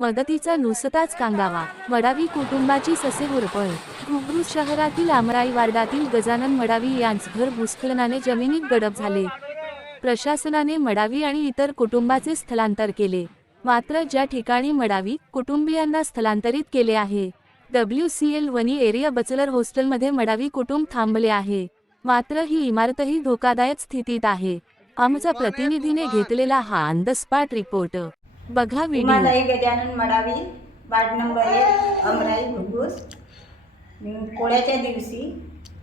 मदतीचा नुसताच कांगावा. मडावी कुटुंबाची ससे होरपळ घुबरू शहरातील आमराई वार्डातील गजानन मडावी यांच घर भूस्खलनाने जमिनीत गडप झाले. प्रशासनाने मडावी आणि इतर कुटुंबाचे स्थलांतर केले. मात्र ज्या ठिकाणी मडावी कुटुंबियांना स्थलांतरित केले आहे W C L Wani area bachelor हॉस्टेलमध्ये मडावी कुटुंब थांबले आहे. मात्र ही इमारतही धोकादायक स्थितीत आहे. आमच्या प्रतिनिधीने घेतलेला हा अंदस्पाट रिपोर्ट. बघा video Gajanan Madavi ward number एक अमराई घुगूस कोळ्याच्या पोळ्याच्या दिवशी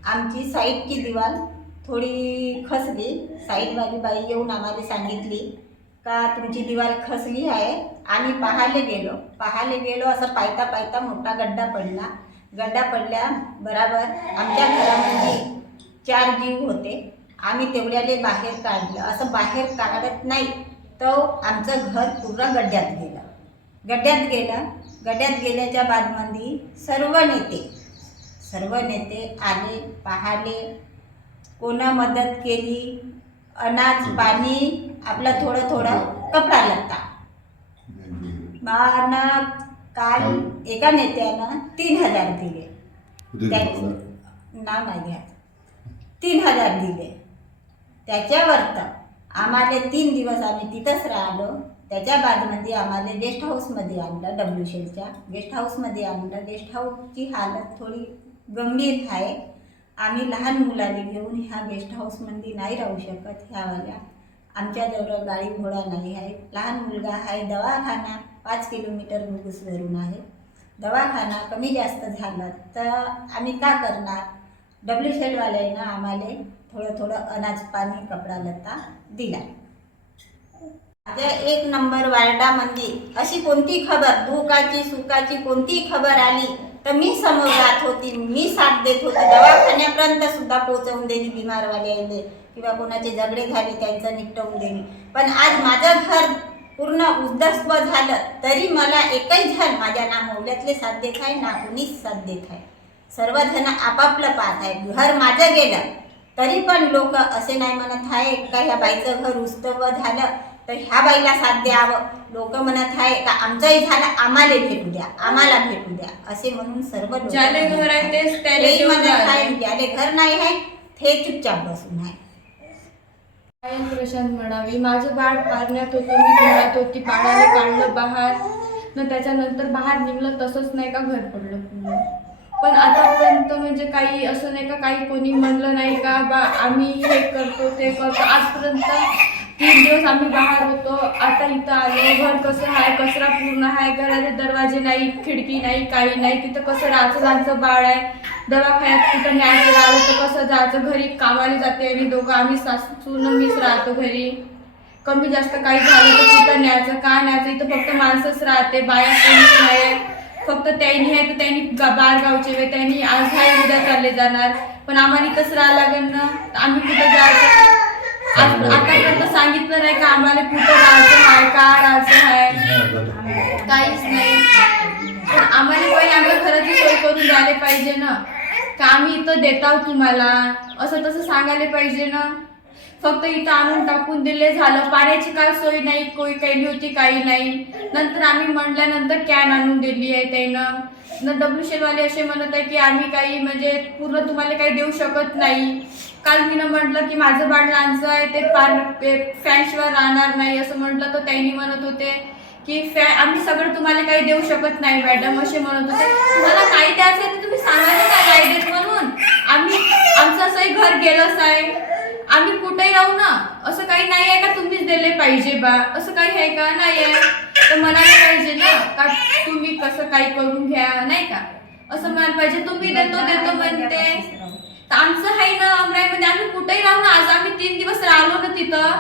आमची साईडची दिवाल थोडी खसली. साईडवाली बाई येऊन आम्हाला सांगितली का तुमची दिवाल खसली आहे? आम्ही पाहायला गेलो. पाहायला गेलो असं पायता पायता मोठा गड्डा पडला. गड्डा पडल्या बराबर आमच्या घरामध्ये चार जीव होते. आम्ही तेवढ्याले बाहेर काढलं. असं बाहेर काढत नाही. तो आमचं घर पूर्ण गड्ड्यात गेलं. गड्ड्यात गेलं. गड्ड्यात गेल्याच्या बादमध्ये सर्व नेते सर्व नेते आले पाहाले. कोणा मदत केली? अनाज पाणी आपलं थोडं थोडं कपडा लत्ता मला काल एका नेत्यानं तीन हजार दिले. त्याचं नाव नाही घ्यायचं. तीन हजार दिले. त्याच्यावर आम्हाला तीन दिवस आम्ही तिथंच राहिलो. त्याच्या बादमध्ये आम्हाला गेस्ट हाऊसमध्ये आणलं डब्ल्यू शेलच्या. गेस्ट हाऊसमध्ये आणलं. गेस्ट हाऊसची हालत थोडी गंभीर आहे. आम्ही लहान मुलांनी घेऊन ह्या गेस्ट हाऊसमध्ये नाही राहू शकत ह्यावाल्या. आमच्याजवळ गाडी घोडा नाही आहे. लहान मुलगा आहे. दवाखाना पाच किलोमीटर मुगूसवरून आहे. दवाखाना कमी जास्त झाला तर आम्ही का करणार? डब्ल्यू शेलवाल्यानं आम्हाला थोडं थोडं अनाज पाणी कपडा लत्ता दिला. माझ्या एक नंबर वार्डामध्ये अशी कोणती खबर? दुःखाची सुखाची कोणती खबर आली? तर मी समोर जात होती मी साथ देत होती. दवाखान्यापर्यंत सुद्धा पोहोचवून देणे बिमारवाले किंवा कोणाचे झगडे झाले त्यांचं निपटवून देणे. पण आज माझं घर पूर्ण उद्ध्वस्त झालं तरी मला एकही झालं माझ्या ना मौल्यातले साथ देत आहे ना कोणीच साथ देत आहे. सर्वजण आपापलं पाहत आहे घर माझं गेलं. तरी पण लोक असे नाही म्हणत आहे का ह्या बाईचं घर उस्तव झालं तर ह्या बाईला साथ द्यावं? लोक म्हणत आहे का आमचंही झालं आम्हाला भेटू द्या आम्हाला भेटू द्या. असे म्हणून सर्व लोकं ज्याले घर आहे तेच त्याले म्हणत आहे. ज्याले घर नाही आहे ते चुपचाप बसून आहे प्रशांत म्हणावी? माझं बाळ पाळण्यात होतं मी घरात होती बाळाला काढलं बाहेर. न त्याच्यानंतर बाहेर निघलं तसंच नाही का घर पडलं पूर्ण पण आतापर्यंत म्हणजे काही असं नाही का काही कोणी म्हणलं नाही का बा आम्ही हे करतो ते करतो. आजपर्यंत तीन दिवस आम्ही बाहेर होतो. आता इथं आलो. घर कसं आहे कचरा पूर्ण आहे घराचे दरवाजे नाही खिडकी नाही काही नाही. तिथं कसं राहायचं आमचं बाळ आहे. दवाखान्यात कुठं न्यायचं राहिलं तर कसं जायचं? घरी कामाला जाते आणि दोघं. आम्ही सासून मीच राहतो घरी. कमी जास्त काही झालं तर कुठं न्यायचं का न्यायचं? इथं फक्त माणसंच राहते बाया कोणीच नाही आहे. फक्त त्यांनी आहे तर त्यांनी गा- बाहेरगावचे वे त्यांनी आज आहे उद्या चालले जाणार. पण आम्हाला इथंच राहावं लागेल ना? आम्ही कुठं जायचं? आतापर्यंत सांगितलं नाही का आम्हाला कुठं राहायचं आहे का राहायचं आहे? काहीच नाही. पण आम्हाला पहिले आमच्या घराची सोय करून द्यायला पाहिजे ना? का आम्ही इथं देत आहोत तुम्हाला? असं तसं सांगायला पाहिजे ना? फक्त इथं आणून टाकून दिले झालं. पाण्याची काय सोय नाही कोई काही होती काही नाही. नंतर आम्ही म्हणल्यानंतर कॅन आणून दिली आहे त्यानं. न डब्ल्यू शेलवाले असे म्हणत आहे की आम्ही काही म्हणजे पूर्ण तुम्हाला काही देऊ शकत नाही. काल मी म्हटलं की माझं बाळ लहानचं आहे ते पार फॅनशिवाय राहणार नाही असं म्हटलं तर त्यांनी म्हणत होते की फॅ आम्ही सगळं तुम्हाला काही देऊ शकत नाही मॅडम असे म्हणत होते. तुम्हाला काही द्यायचं आहे तर तुम्ही सांगायचं काय नाही देत म्हणून आम्ही आमचं असंही घर गेलंच आहे आम्ही कुठेही राहू ना असं काही नाही आहे का? तुम्हीच दिले पाहिजे बा. असं काही आहे का? नाही आहे. तर म्हणायला पाहिजे ना का तुम्ही कसं काही करून घ्या नाही का? असं म्हणायला पाहिजे तुम्ही देतो देतो म्हणते. तर आमचं आहे ना अमराईमध्ये आम्ही कुठेही राहू ना आज आम्ही तीन दिवस राहिलो ना तिथं.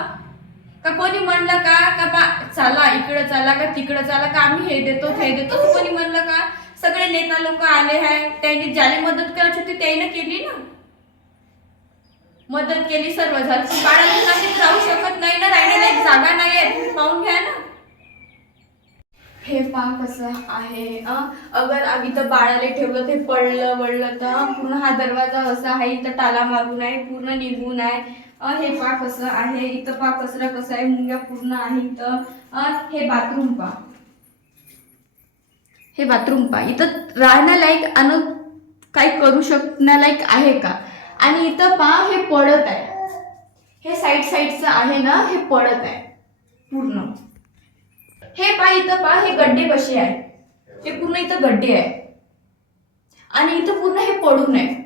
का कोणी म्हणलं का? का बा चला इकडं चला का तिकडं चला का आम्ही हे देतो ते देतो. कोणी म्हणलं का? सगळे नेता लोक आले आहे. त्यांनी ज्याला मदत करायची होती त्याने केली ना. मदत केली सर्व झालं पण बाळाला आम्ही राहू शकत नाही ना राहण्याला एक जागा नाही आहे पाहून घ्या ना. हे पा कसं आहे. अं? अगर आम्ही तर बाळाला ठेवलं ते पडलं वळलं तर पूर्ण हा दरवाजा असा आहे. इथं टाला मारून आहे पूर्ण निघून आहे. अं, हे पा कसं आहे. इथं पा कचरा कसं आहे. मुंग्या पूर्ण आहे इथं. अं, हे बाथरूम पहा. हे बाथरूम पहा. इथं राहण्यालायक आणि काही करू शकण्यालायक आहे का? आणि इथं पहा हे पडत आहे. हे साईड साईडचं आहे ना हे पडत आहे. पूर्ण. हे पहा इथं पहा हे गड्डे कसे आहे? हे पूर्ण इथं गड्डे आहे. आणि इथं पूर्ण हे पडून आहे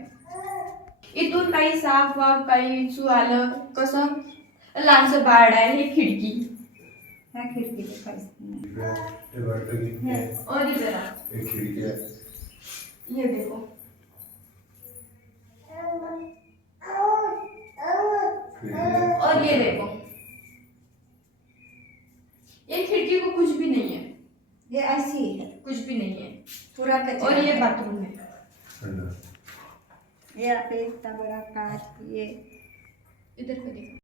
इथून काही साप वाप काही चू आलं कसं? लहानसं बाळ आहे हे खिडकी. ह्या नाही. और इधर खिड़की है ये देखो खिड़की है और ये देखो। ये खिड़की को कुछ भी नहीं है। ये ऐसी है कुछ भी नहीं है। पूरा कचरा और ये बाथरूम है। ये आप इतना बड़ा कांच ये। इधर को देखो।